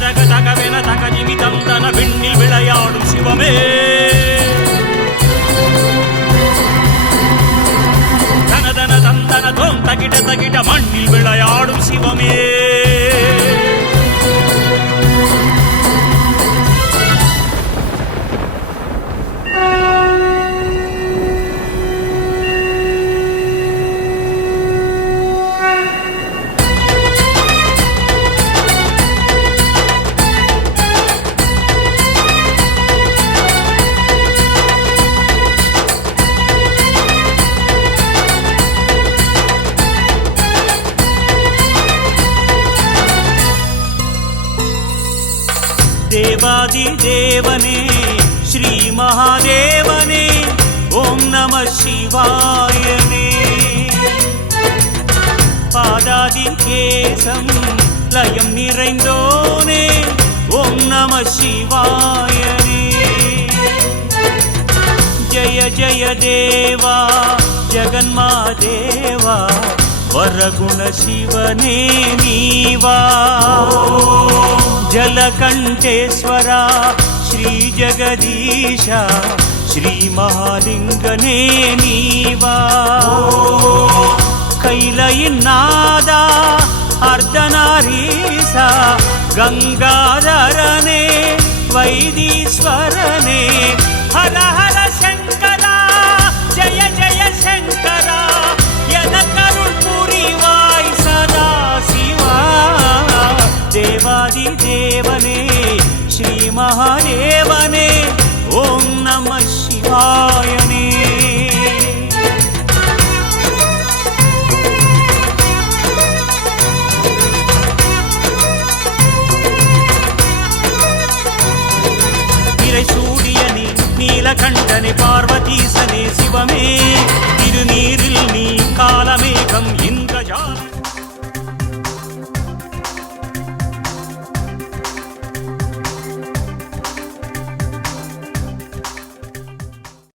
தக தகவென தகஜிமிதம் தன விண்ணில் விளையாடும் சிவமே தனதன தந்தன தோம் தகிட தகிட மண்ணில் விளையாடும் சிவமே தேவாதி தேவனே ஸ்ரீ மகாதேவனே ஓம் நம சிவாயனே பாதாதி கேசம் லயம் நிறைந்தோனே ஓம் நம சிவாயனே ஜய ஜய தேவா ஜகன்மாதேவா வரகுண சிவனே நீவா ಜಲಕಂಠೇಶ್ವರ ಶ್ರೀ ಜಗದೀಶ ಶ್ರೀ ಮಹಾಲಿಂಗನೇ ನೀವಾ ಕೈಲಯಿನಾದ ಅರ್ಧನಾರೀಸ ಗಂಗಾಧರನೇ ವೈದೀಶ್ವರನೇ ಹರ ಹರ ಶಂಕರ ಜಯ ಜಯ ಶಂಕರ ಯನ ಕರುಣ್ ಪುರಿವಾಯ್ ಸದಾ ಶಿವಾ ದೇವಾದಿ ದೇವನೇ ಶ್ರೀ ಮಹಾದೇವನೇ ಓಂ ನಮ ಶಿವಾಯನೇ திரைசூடியனே நீலகண்டனே பார்வதீசனே சிவமே